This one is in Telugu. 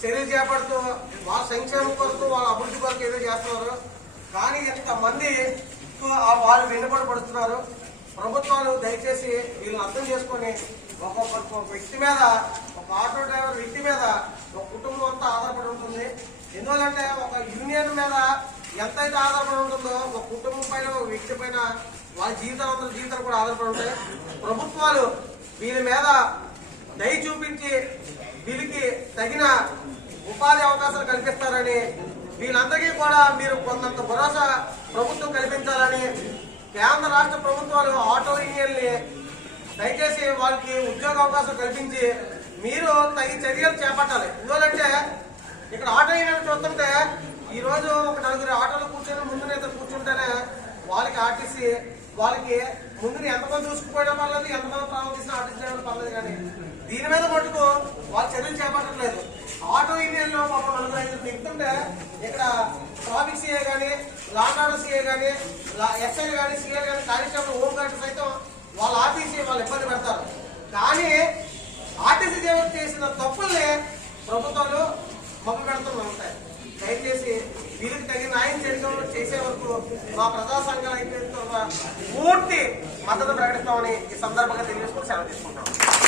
చర్యలు చేపడుతూ వాళ్ళ సంక్షేమం కొరకు వాళ్ళ అభివృద్ధి కొరకు ఏదో చేస్తున్నారు. కానీ ఇంతమంది వాళ్ళు వెన్నుబడి పడుతున్నారు ప్రభుత్వాలు దయచేసి వీళ్ళని అర్థం చేసుకొని ఒక్కొక్క ఒక వ్యక్తి మీద ఒక ఆటో డ్రైవర్ వ్యక్తి మీద ఒక కుటుంబం అంతా ఆధారపడి ఉంటుంది. ఎందువల్లంటే ఒక యూనియన్ మీద ఎంతైతే ఆధారపడి ఉంటుందో ఒక కుటుంబం పైన ఒక వ్యక్తి పైన వాళ్ళ జీవితాలు అందరి జీవితాలు కూడా ఆధారపడి ఉంటాయి. ప్రభుత్వాలు వీళ్ళ మీద దయ చూపించి వీళ్ళకి తగిన ఉపాధి అవకాశాలు కల్పిస్తారని వీళ్ళందరికీ కూడా మీరు కొంతంత భరోసా ప్రభుత్వం కల్పించాలని కేంద్ర రాష్ట్ర ప్రభుత్వాలు ఆటో యూనియన్ని దయచేసి వాళ్ళకి ఉద్యోగ అవకాశం కల్పించి మీరు తగిన చర్యలు చేపట్టాలి. ఎందుకంటే ఇక్కడ ఆటో యూనియన్ చూస్తుంటే ఈరోజు ఒక నలుగురు ఆటోలో కూర్చొని ముందు నేత కూర్చుంటేనే వాళ్ళకి ఆర్టీసీ వాళ్ళకి ముందు ఎంతమంది చూసుకుపోయడం పర్లేదు ఎంతమంది ట్రావెల్ చేసినా ఆర్టీసీ పర్లేదు కానీ దీని మీద మటుకు వాళ్ళు చర్యలు చేపట్టట్లేదు. ఆటో యూనియన్లో పాపం నలుగురు ఐదు దిగుతుంటే ఇక్కడ ట్రాఫిక్ సీఏ కానీ లాండ్ ఆర్డర్ సీఏ కానీ ఎస్ఐ కానీ సీఏ కానీ కానిస్టేబుల్ హోమ్ గార్డ్ సైతం వాళ్ళ ఆఫీసీ వాళ్ళు ఇబ్బంది పెడతారు. కానీ ఆర్టీసీ చేసిన తప్పుల్ని ప్రభుత్వాలు మబ్బు పెడుతూ ఉంటాయి దయచేసి వీరికి తగిన న్యాయం చేయడం చేసే వరకు మా ప్రజా సంఘాలు అయితే పూర్తి మద్దతు ప్రకటిస్తామని ఈ సందర్భంగా తెలియజేసుకుని సెలవు తీసుకుంటాం